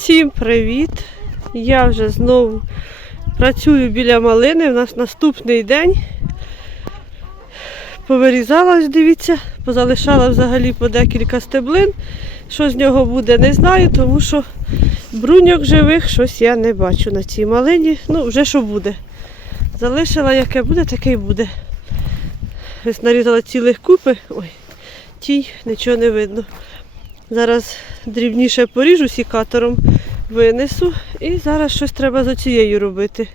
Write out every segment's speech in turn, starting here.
Всім привіт! Я вже знову працюю біля малини. У нас наступний день. Повирізала, дивіться, позалишала взагалі по декілька стеблин. Що з нього буде, не знаю, тому що бруньок живих щось я не бачу на цій малині. Ну, вже що буде. Залишила, яке буде, таке й буде. Ось нарізала цілих купи. Ой, тінь, нічого не видно. Зараз дрібніше поріжу сікатором, винесу і зараз щось треба з оцією робити.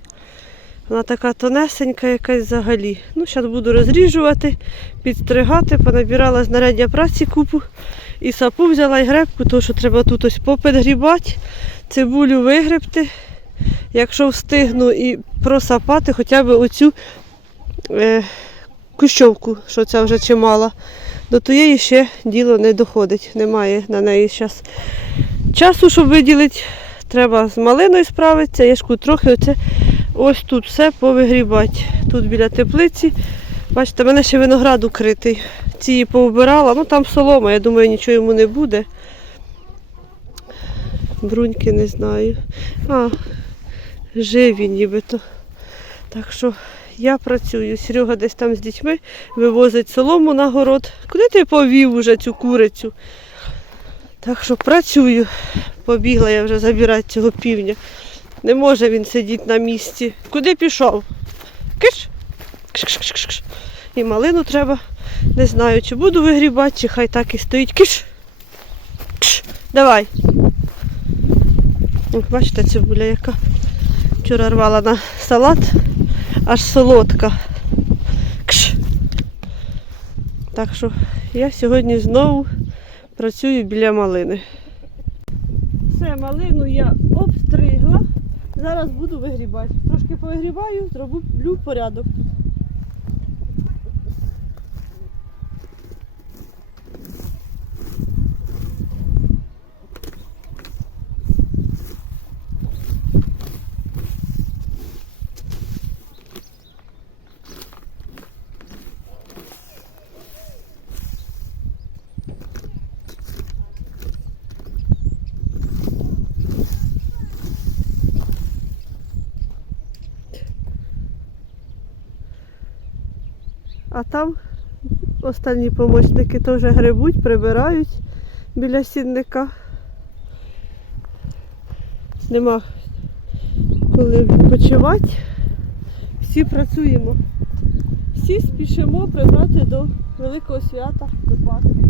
Вона така тонесенька якась взагалі. Ну, зараз буду розріжувати, підстригати, понабирала знаряддя праці купу. І сапу взяла і гребку, тому що треба тут ось попідгрібати, цибулю вигребти. Якщо встигну і просапати хоча б оцю е, кущовку, що це вже чимала. До тієї ще діло не доходить. Немає на неї зараз часу, щоб виділити. Треба з малиною справитися. Я кажу, трохи оце ось тут все повигрібати. Тут біля теплиці. Бачите, в мене ще виноград укритий. Ці повбирала, ну там солома, я думаю, нічого йому не буде. Бруньки не знаю. А, живі нібито. Так що я працюю. Серега десь там з дітьми вивозить солому на город. Куди ти повів уже цю курицю? Так що працюю. Побігла я вже забирати цього півня. Не може він сидіти на місці. Куди пішов? Киш? Киш-киш-киш-киш. І малину треба. Не знаю, чи буду вигрібати, чи хай так і стоїть. Киш. Киш. Давай. Бачите, цибуля яка. Вчора рвала на салат, аж солодка. Кш. Так що я сьогодні знову працюю біля малини. Все, малину я обстригла. Зараз буду вигрібати. Трошки повигрібаю, зроблю порядок. А там останні помічники теж грибуть, прибирають біля сінника. Нема коли відпочивати. Всі працюємо. Всі спішимо прибрати до Великого свята, до Пасхи.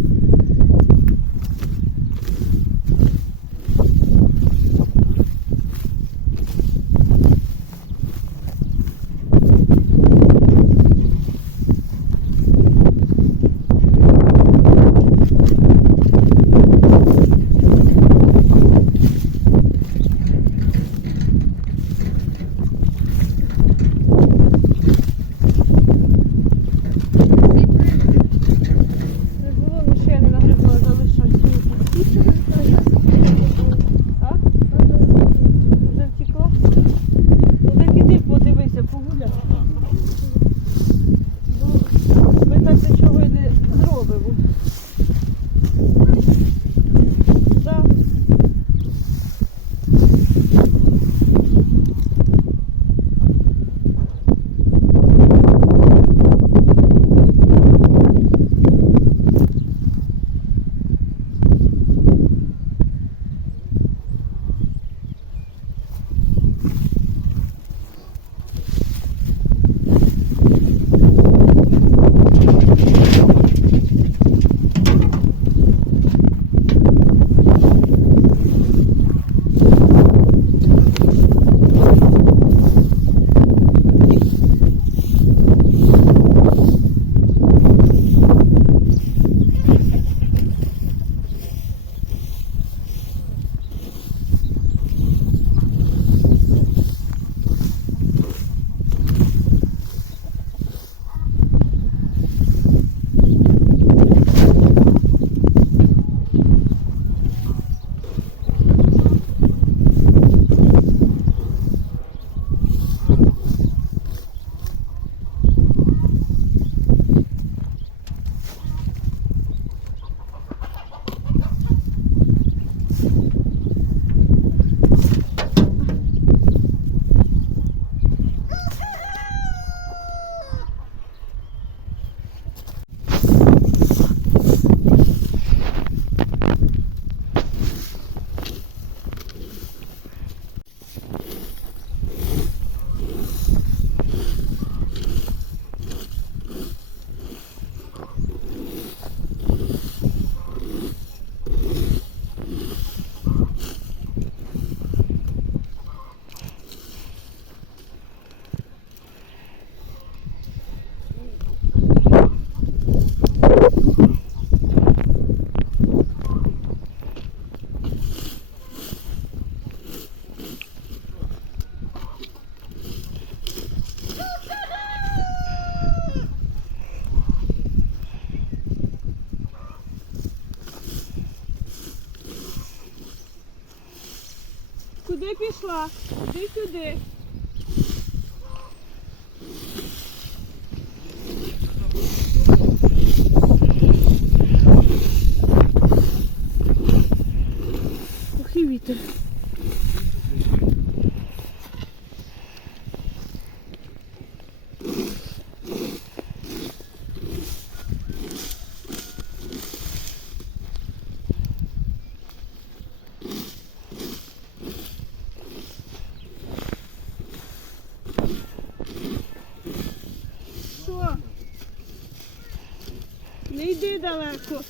Далеко.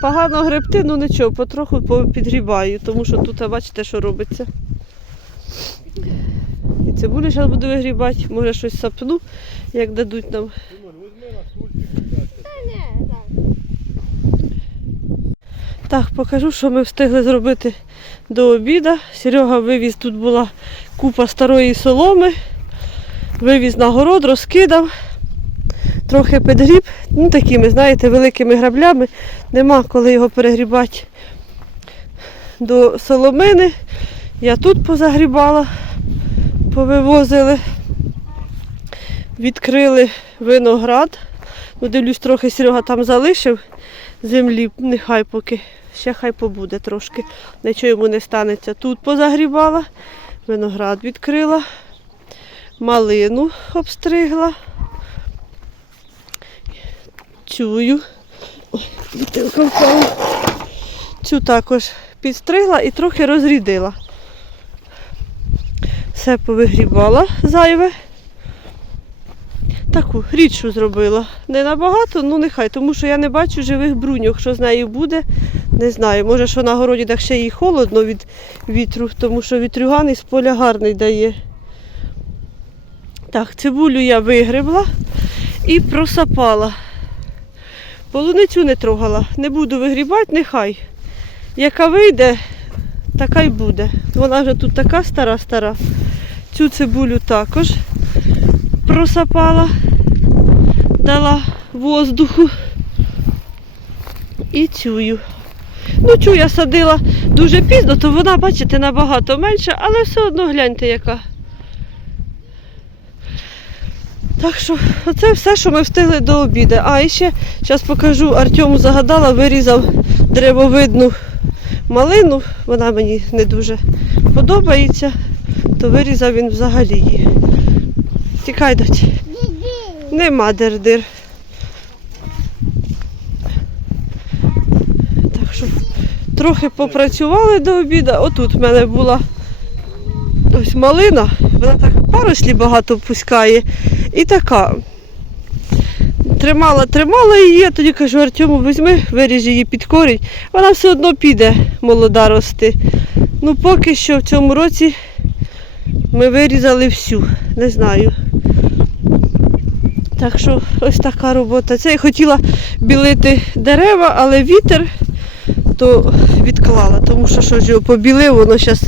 Погано гребти, ну нічого, потроху по- підгрібаю, тому що тут, бачите, що робиться. І цибулю зараз буду вигрібати, може щось сапну, як дадуть нам. Так, покажу, що ми встигли зробити до обіду. Серега вивіз, тут була купа старої соломи, вивіз на город, розкидав, трохи підгріб, ну такими, знаєте, великими граблями. Нема коли його перегрібати до соломини. Я тут позагрібала, повивозили, відкрили виноград. Ну, дивлюсь, трохи Серега там залишив землі, нехай поки, ще хай побуде трошки, нічого йому не станеться. Тут позагрібала, виноград відкрила, малину обстригла. Ой, бутилка впала. Цю також підстригла і трохи розрідила. Все повигрібала зайве. Таку рідшу зробила. Не набагато, ну нехай, тому що я не бачу живих бруньок, що з нею буде. Не знаю. Може, що на городі ще їй холодно від вітру, тому що вітрюган із поля гарний дає. Так, цибулю я вигребла і просапала. Полуницю не трогала. Не буду вигрібати, нехай. Яка вийде, така й буде. Вона вже тут така стара-стара. Цю цибулю також просапала, дала воздуху і цюю. Ну, цю я садила дуже пізно, то вона, бачите, набагато менша, але все одно гляньте яка. Так що оце все, що ми встигли до обіду. А і ще зараз покажу, Артему загадала, вирізав древовидну малину. Вона мені не дуже подобається, то вирізав він взагалі її. Тікай доці. Нема дир-дир. Так що трохи попрацювали до обіду. Отут в мене була ось малина. Вона так парослі багато пускає. І така. Тримала, тримала її, тоді кажу, Артему, візьми, виріж її під корінь. Вона все одно піде молода рости. Ну поки що в цьому році ми вирізали всю. Не знаю. Так що ось така робота. Це я хотіла білити дерева, але вітер то відклала, тому що що ж його побілив, воно зараз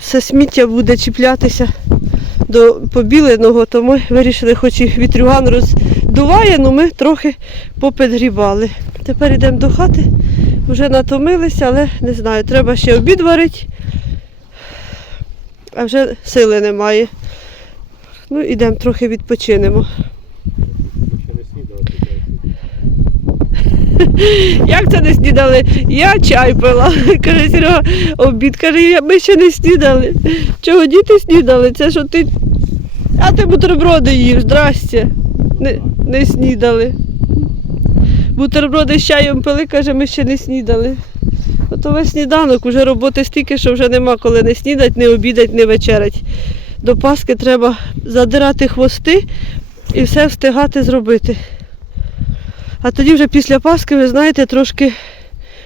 все сміття буде чіплятися до побіленого, то ми вирішили, хоч і вітрюган роздуває, але ми трохи попідгрібали. Тепер йдемо до хати, вже натомилися, але не знаю, треба ще обід варити, а вже сили немає. Ну, йдемо трохи відпочинемо. Як це не снідали? Я чай пила. Каже Серега, обід. Каже, ми ще не снідали. Чого діти снідали? Це що ти. А ти бутерброди їв, здрасте. Не, не снідали. Бутерброди з чаєм пили, каже, ми ще не снідали. Ото весь сніданок, уже роботи стільки, що вже нема коли не снідать, не обідать, не вечерять. До Паски треба задирати хвости і все встигати зробити. А тоді вже після Паски, ви знаєте, трошки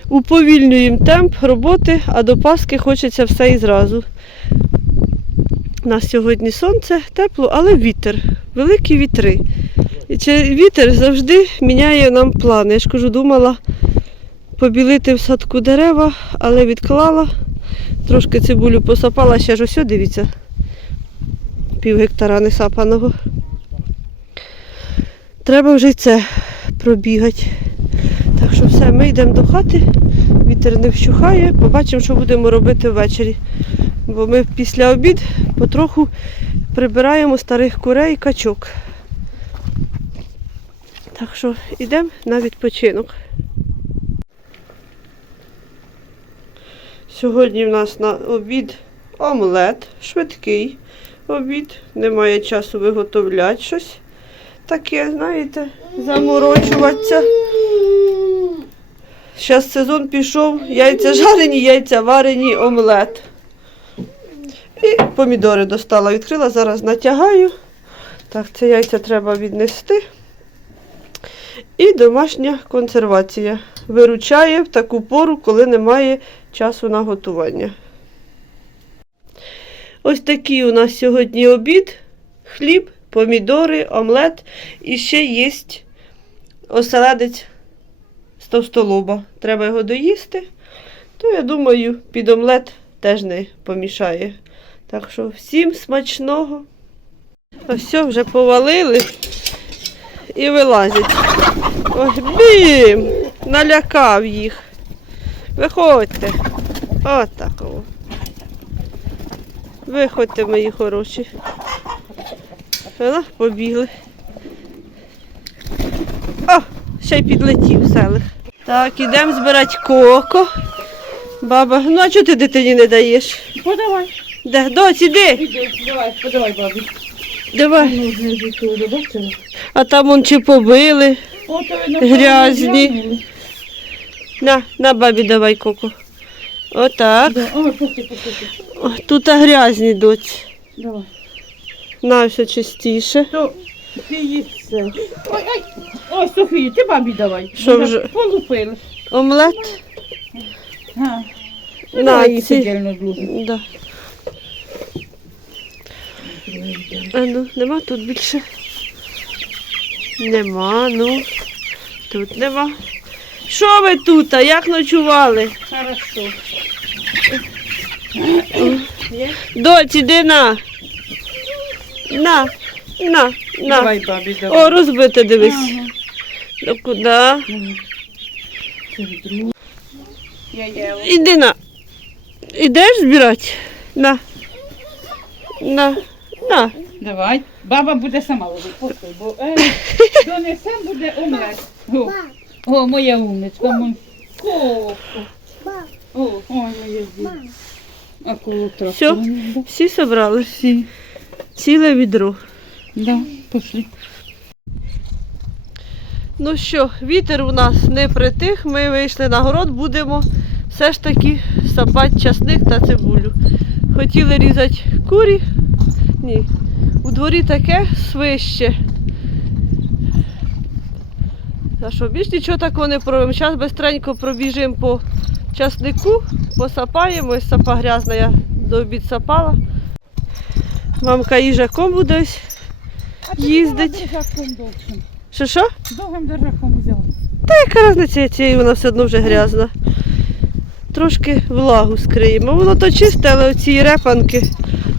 уповільнюємо темп роботи, а до Паски хочеться все і зразу. У нас сьогодні сонце, тепло, але вітер, великі вітри. І вітер завжди міняє нам плани. Я ж кажу, думала побілити в садку дерева, але відклала. Трошки цибулю посапала, ще ж ось, дивіться, пів гектара несапаного. Треба вже й це пробігати. Так що все, ми йдемо до хати, вітер не вщухає, побачимо, що будемо робити ввечері. Бо ми після обід потроху прибираємо старих курей і качок. Так що йдемо на відпочинок. Сьогодні в нас на обід омлет, швидкий обід, немає часу виготовляти щось. Таке, знаєте, заморочуватися. Зараз сезон пішов, яйця жарені, яйця варені, омлет. І помідори достала, відкрила, зараз натягаю. Так, це яйця треба віднести. І домашня консервація. Виручає в таку пору, коли немає часу на готування. Ось такий у нас сьогодні обід. Хліб, помідори, омлет. І ще є оселедець з товстолоба. Треба його доїсти. То я думаю, під омлет теж не помішає. Так що всім смачного. Ось все, вже повалили і вилазять. Ой, бім! Налякав їх. Виходьте. От такого. Виходьте, мої хороші. Вона побігли. О, ще й підлетів селих. Так, ідемо збирати коко. Баба, ну а чого ти дитині не даєш? Подавай. Де, доць, іди. Іди, давай, подавай бабі. Давай. Ну, знизу туди, бачила? А там он чи побили. О, ви, напевно, Грязні. глянули. На, на бабі давай коко. Отак. Да. Ой, пусти, пусти. О, Тут а грязні доць. Давай. На все чистіше. То їсть це. Ой, ой. Ой, Софія, ти бабі давай. Що вже? Полупила. Омлет. На. На, Давай їй ці. Да. А ну, нема тут більше. Нема, ну. Тут нема. Що ви тут? А як ночували? Хорошо. Доць, іди на. На, на, на. Давай бабі, давай. О, розбите, дивись. Ага. Ну куди? Їла. Іди на. Ідеш збирати? На. На. На. Давай. Баба буде сама ложити. Постой, бо е, донесем буде омлет. О, о моя умничка. мон- Ко. О, ой, моя дівчинка. А коло Всьо? Всі зібрали? Всі. Ціле відро. Да, пошли. Ну що, вітер у нас не притих. Ми вийшли на город, будемо все ж таки сапати часник та цибулю. Хотіли різати курі. Ні. У дворі таке свище. А що, більш нічого такого не пробуємо. Зараз бистренько пробіжимо по часнику, посапаємо. Ось сапа грязна, я до обід сапала. Мамка їжаком буде ось їздить. Що що? Довгим держаком взяла. Яка різниця цієї вона все одно вже грязна. Трошки влагу скриємо. Воно то чисте, але оці репанки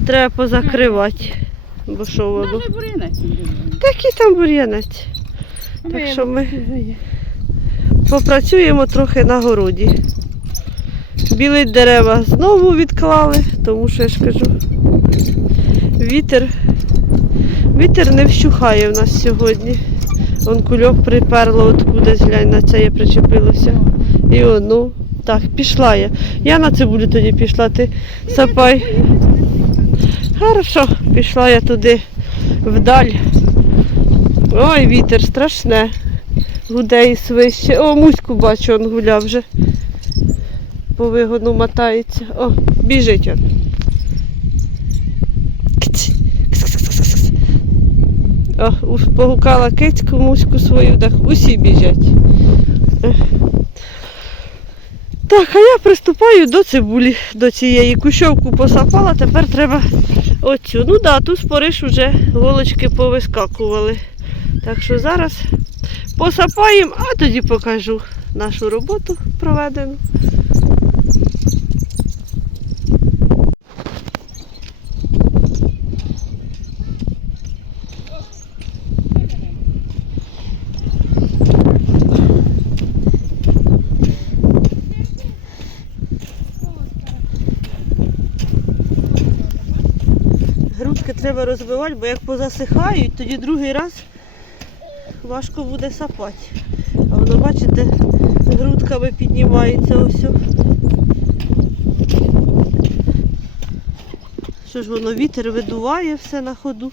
треба позакривати. Бо що воно? Такий там бур'янець. Так що ми попрацюємо трохи на городі. Білі дерева знову відклали, тому що я ж кажу, вітер, вітер не вщухає в нас сьогодні. Вон кульок приперло откудись, глянь, на це я причепилося. І ону. Так, пішла я. Я на цибулю тоді пішла, ти сапай. Хорошо, пішла я туди вдаль. Ой, вітер страшне. Гуде і свище. О, муську бачу, он гуляв вже. По вигону мотається. О, біжить он. О, погукала кицьку муську свою, так усі біжать. Так, а я приступаю до цибулі, до цієї кущовку посапала, тепер треба оцю. Ну да, тут спориш вже голочки повискакували. Так що зараз посапаємо, а тоді покажу нашу роботу проведену. Грудки треба розбивати, бо як позасихають, тоді другий раз важко буде сапати. А воно, бачите, грудками піднімається ось. Що ж воно вітер видуває все на ходу.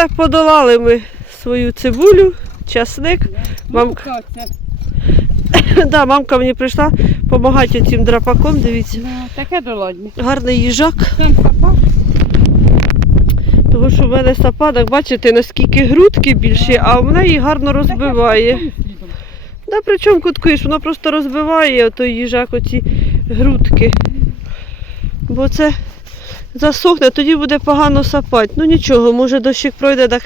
Все, подолали ми свою цибулю, часник. Мамка. Ну, Да, мамка мені прийшла допомагати цим драпаком, дивіться. ну, таке доладні. Гарний їжак, тому що в мене сападок, бачите, наскільки грудки більші, а в неї гарно розбиває. Да при чому куткуєш? Воно просто розбиває отой їжак, оці грудки. Бо це засохне, тоді буде погано сапати. Ну нічого, може дощик пройде так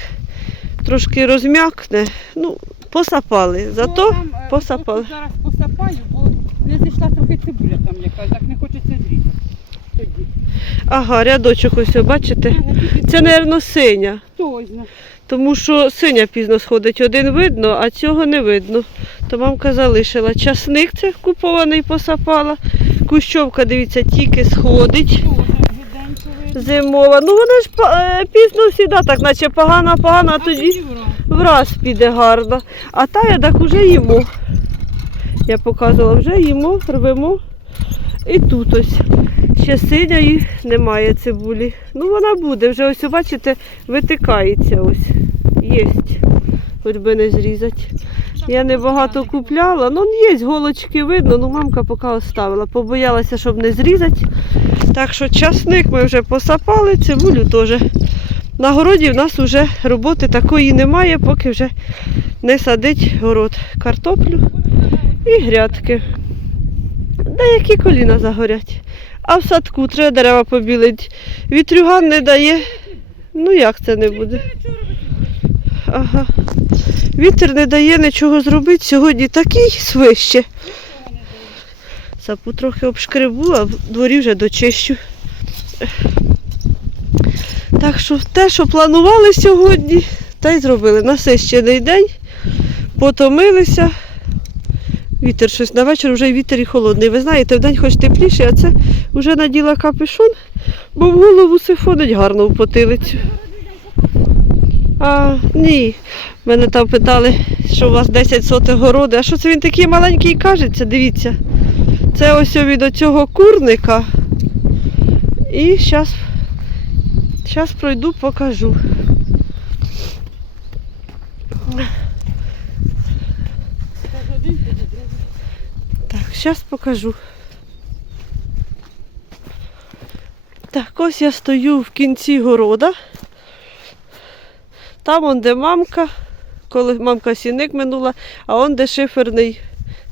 трошки розм'якне. Ну, посапали. Зато Ну, там, е, посапали. от Зараз посапаю, бо не зійшла трохи цибуля там яка, так не хочеться зрізати. Тоді. Ага, рядочок ось, бачите? Це, мабуть, синя. Тому що синя пізно сходить, один видно, а цього не видно. То мамка залишила. Часник це купований посапала. Кущовка, дивіться, тільки сходить. Зимова. Ну вона ж е, пізно завжди так, наче погана, погана, а тоді враз. піде гарно. А та я так уже їмо. Я показувала, вже їмо, рвемо. І тут ось. Ще синьої немає цибулі. Ну вона буде, вже ось, бачите, витикається ось. Єсть. Хоч би не зрізати. Я небагато купляла, ну є голочки видно, ну мамка поки оставила. Побоялася, щоб не зрізати. Так що часник ми вже посапали, цибулю теж. На городі в нас вже роботи такої немає, поки вже не садить город. Картоплю і грядки. Деякі коліна загорять. А в садку треба дерева побілити. Вітрюган не дає. Ну як це не буде? Ага. Вітер не дає нічого зробити. Сьогодні такий свище. Сапу трохи обшкребу, а в дворі вже дочищу. Так що те, що планували сьогодні, те й зробили. Насищений день, потомилися. Вітер щось на вечір вже вітер і холодний. Ви знаєте, вдень хоч тепліше, а це вже наділа капюшон, бо в голову сифонить гарно в потилицю. А, ні. Мене там питали, що у вас 10 сотих городи. А що це він такий маленький кажеться? Дивіться. Це ось від оцього курника. І зараз Зараз пройду, покажу. Так, зараз покажу. Так, ось я стою в кінці города. Там де мамка, коли мамка сіник минула, а он де шиферний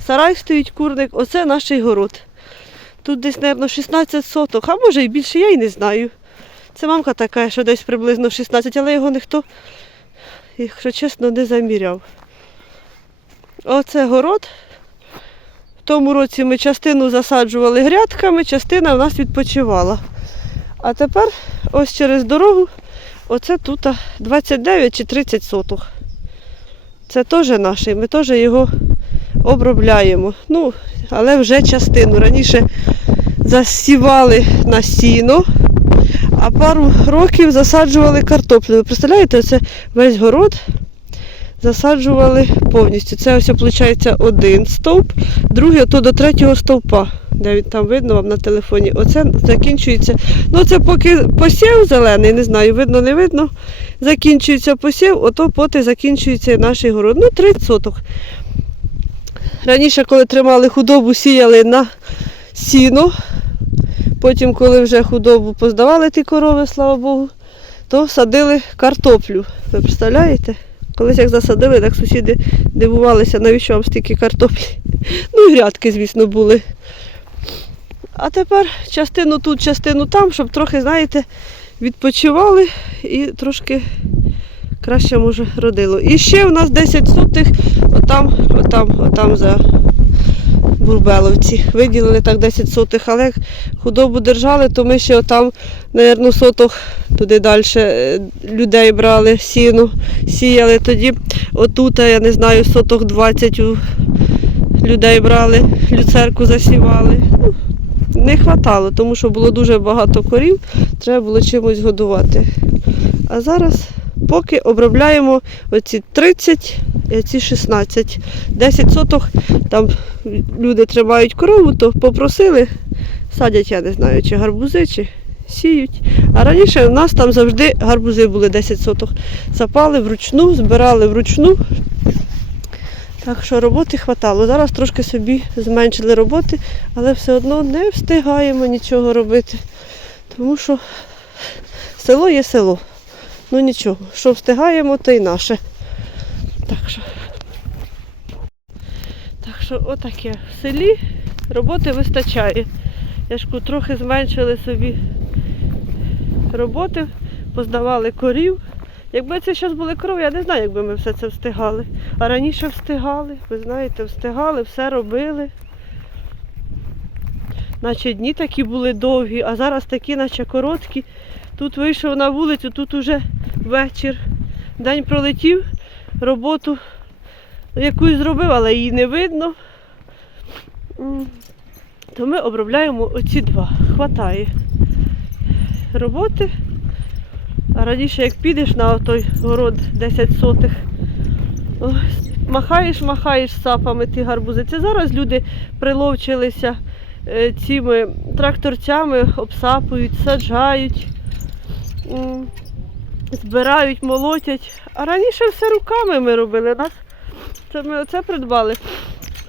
сарай стоїть курник, оце наш город. Тут десь, мабуть, 16 соток, а може і більше, я й не знаю. Це мамка така, що десь приблизно 16, але його ніхто, якщо чесно, не заміряв. Оце город. В тому році ми частину засаджували грядками, частина в нас відпочивала. А тепер ось через дорогу, оце тут 29 чи 30 соток. Це теж наш, ми теж його обробляємо. Ну, але вже частину. Раніше засівали на сіно, а пару років засаджували картоплю. Ви представляєте, це весь город засаджували повністю. Це ось, виходить, один стовп, другий то до третього стовпа, де він там видно вам на телефоні. Оце закінчується. Ну, це поки посів зелений, не знаю, видно, не видно. Закінчується посів, ото поти закінчується наш город. Ну, 30 соток. Раніше, коли тримали худобу, сіяли на сіно. Потім, коли вже худобу поздавали ті корови, слава Богу, то садили картоплю. Ви представляєте? Колись як засадили, так сусіди дивувалися, навіщо вам стільки картоплі. Ну і грядки, звісно, були. А тепер частину тут, частину там, щоб трохи, знаєте, відпочивали і трошки краще, може, родило. І ще у нас 10 сотих, отам, отам, отам за Бурбеловці. Виділили так 10 сотих, але як худобу держали, то ми ще отам, мабуть, соток туди далі е, людей брали, сіно сіяли. Тоді отут, я не знаю, соток 20 у людей брали, люцерку засівали. Ну, не вистачало, тому що було дуже багато корів, треба було чимось годувати. А зараз поки обробляємо оці 30 і оці 16. 10 соток там люди тримають корову, то попросили, садять, я не знаю, чи гарбузи, чи сіють. А раніше у нас там завжди гарбузи були 10 соток. Сапали вручну, збирали вручну. Так що роботи хватало. Зараз трошки собі зменшили роботи, але все одно не встигаємо нічого робити. Тому що село є село. Ну нічого, що встигаємо, то й наше. Так що, так що отаке. В селі роботи вистачає. Я ж трохи зменшили собі роботи, поздавали корів. Якби це зараз були корови, я не знаю, якби ми все це встигали. А раніше встигали, ви знаєте, встигали, все робили. Наче дні такі були довгі, а зараз такі, наче короткі. Тут вийшов на вулицю, тут уже вечір. День пролетів, роботу якусь зробив, але її не видно. То ми обробляємо оці два. Хватає роботи. А раніше як підеш на той город 10 сотих, махаєш, махаєш сапами ті гарбузи. Це зараз люди приловчилися е, цими тракторцями, обсапують, саджають, збирають, молотять. А раніше все руками ми робили. Нас це ми оце придбали.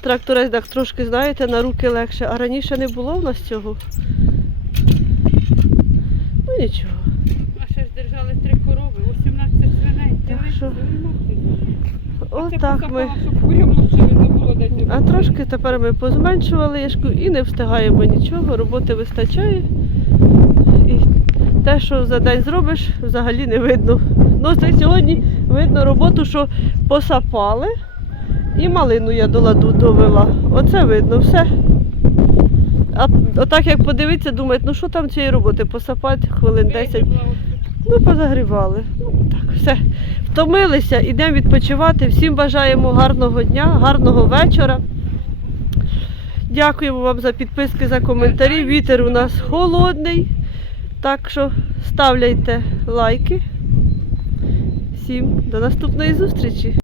Тракторець так трошки, знаєте, на руки легше, а раніше не було в нас цього. Ну нічого. А ще ж держали три корови, 18 свиней. Так що? Отак ми. А трошки тепер ми позменшували яшку і не встигаємо нічого, роботи вистачає. Те, що за день зробиш, взагалі не видно. Ну, це сьогодні видно роботу, що посапали і малину я до ладу довела. Оце видно все. А отак як подивитися, думають, ну що там цієї роботи, посапати хвилин 10. Ну, позагрівали. Ну, так, все. Втомилися, ідемо відпочивати. Всім бажаємо гарного дня, гарного вечора. Дякуємо вам за підписки, за коментарі. Вітер у нас холодний. Так що ставляйте лайки. Всім до наступної зустрічі!